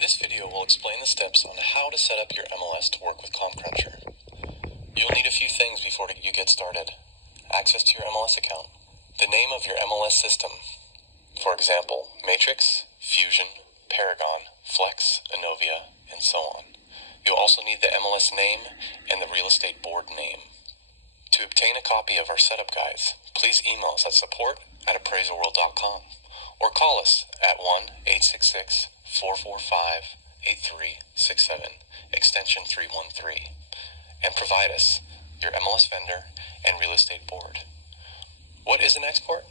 This video will explain the steps on how to set up your MLS to work with CompCruncher. You'll need a few things before you get started. Access to your MLS account, the name of your MLS system, for example, Matrix, Fusion, Paragon, Flex, Innovia, and so on. You'll also need the MLS name and the real estate board name. To obtain a copy of our setup guides, please email us at support@appraisalworld.com or call us at 1-866-445-8367, extension 313, and provide us your MLS vendor and real estate board. What is an export?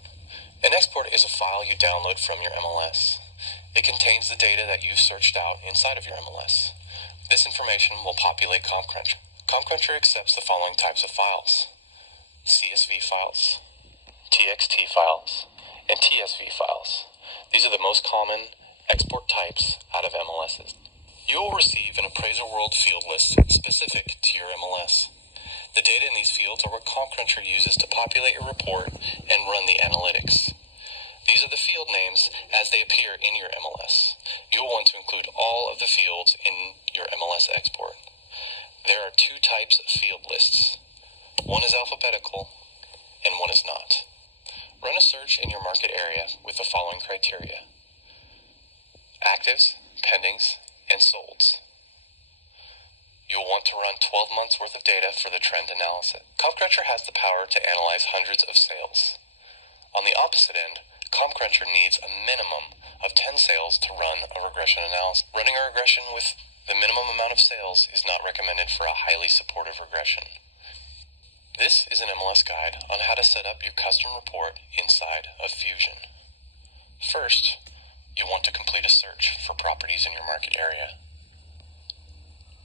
An export is a file you download from your MLS. It contains the data that you've searched out inside of your MLS. This information will populate CompCruncher. CompCruncher accepts the following types of files: CSV files, TXT files, and TSV files. These are the most common export types out of MLSs. You will receive an Appraisal World field list specific to your MLS. The data in these fields are what CompCruncher uses to populate your report and run the analytics. These are the field names as they appear in your MLS. You'll want to include all of the fields in your MLS export. There are two types of field lists. One is alphabetical and one is not. Run a search in your market area with the following criteria: actives, pendings, and solds. You'll want to run 12 months worth of data for the trend analysis. CompCruncher has the power to analyze hundreds of sales. On the opposite end, CompCruncher needs a minimum of 10 sales to run a regression analysis. Running a regression with the minimum amount of sales is not recommended for a highly supportive regression. This is an MLS guide on how to set up your custom report inside of Fusion. First, you'll want to complete a search for properties in your market area.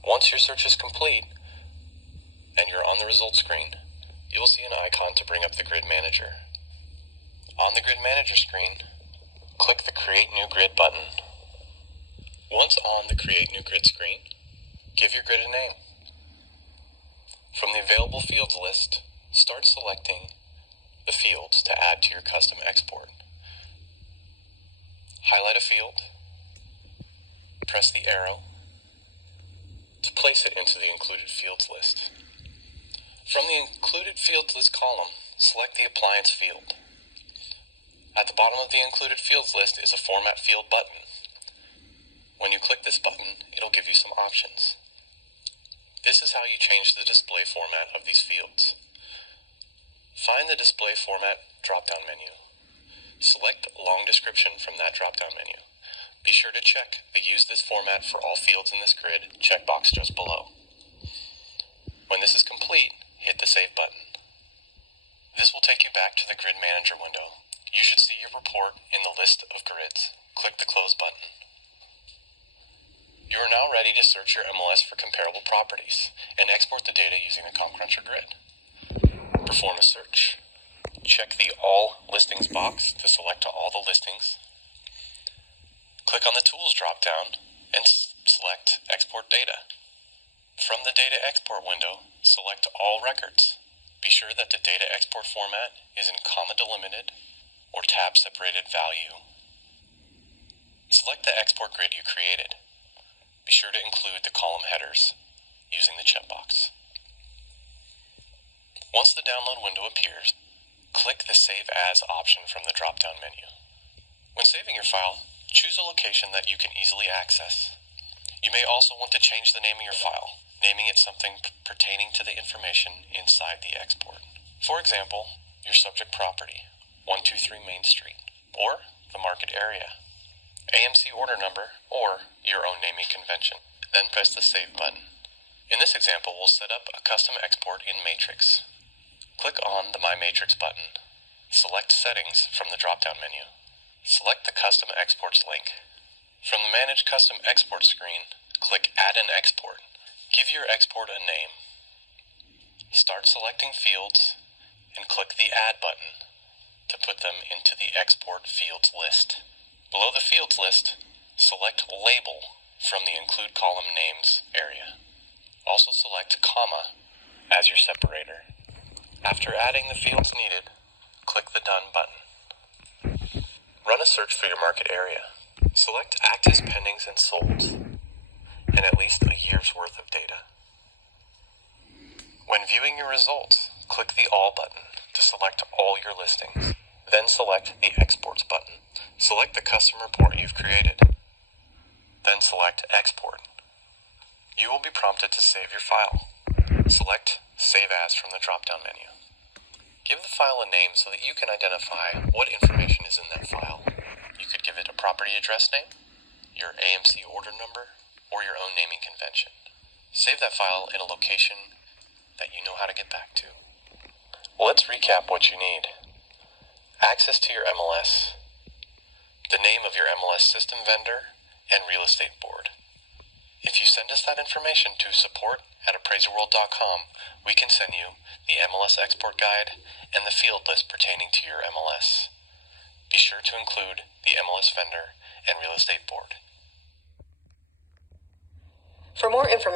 Once your search is complete and you're on the results screen, you will see an icon to bring up the Grid Manager. On the Grid Manager screen, click the Create New Grid button. Once on the Create New Grid screen, give your grid a name. From the available fields list, start selecting the fields to add to your custom export. Highlight a field, press the arrow to place it into the included fields list. From the included fields list column, select the appliance field. At the bottom of the included fields list is a Format Field button. When you click this button, it'll give you some options. This is how you change the display format of these fields. Find the Display Format drop-down menu. Select Long Description from that drop-down menu. Be sure to check the Use this format for all fields in this grid checkbox just below. When this is complete, hit the Save button. This will take you back to the Grid Manager window. You should see your report in the list of grids. Click the Close button. You are now ready to search your MLS for comparable properties and export the data using the CompCruncher grid. Perform a search. Check the All Listings box to select all the listings. Click on the Tools drop-down and select Export Data. From the Data Export window, select All Records. Be sure that the data export format is in comma delimited or tab separated value. Select the export grid you created. Be sure to include the column headers using the checkbox. Once the download window appears, click the Save As option from the drop-down menu. When saving your file, choose a location that you can easily access. You may also want to change the name of your file, naming it something pertaining to the information inside the export. For example, your subject property, 123 Main Street, or the market area, AMC order number, or your own naming convention. Then press the Save button. In this example, we'll set up a custom export in Matrix. Click on the My Matrix button. Select Settings from the drop-down menu. Select the Custom Exports link. From the Manage Custom Export screen, click Add an Export. Give your export a name. Start selecting fields and click the Add button to put them into the Export Fields list. Below the fields list, select Label from the Include Column Names area. Also select comma as your separator. After adding the fields needed, click the Done button. Run a search for your market area. Select Act as Pendings and Solds, and at least a year's worth of data. When viewing your results, click the All button to select all your listings. Then select the Exports button. Select the custom report you've created. Then select Export. You will be prompted to save your file. Select Save As from the drop-down menu. Give the file a name so that you can identify what information is in that file. You could give it a property address name, your AMC order number, or your own naming convention. Save that file in a location that you know how to get back to. Let's recap what you need. Access to your MLS, the name of your MLS system vendor, and real estate board. If you send us that information to support@appraiserworld.com, we can send you the MLS export guide and the field list pertaining to your MLS. Be sure to include the MLS vendor and real estate board. For more information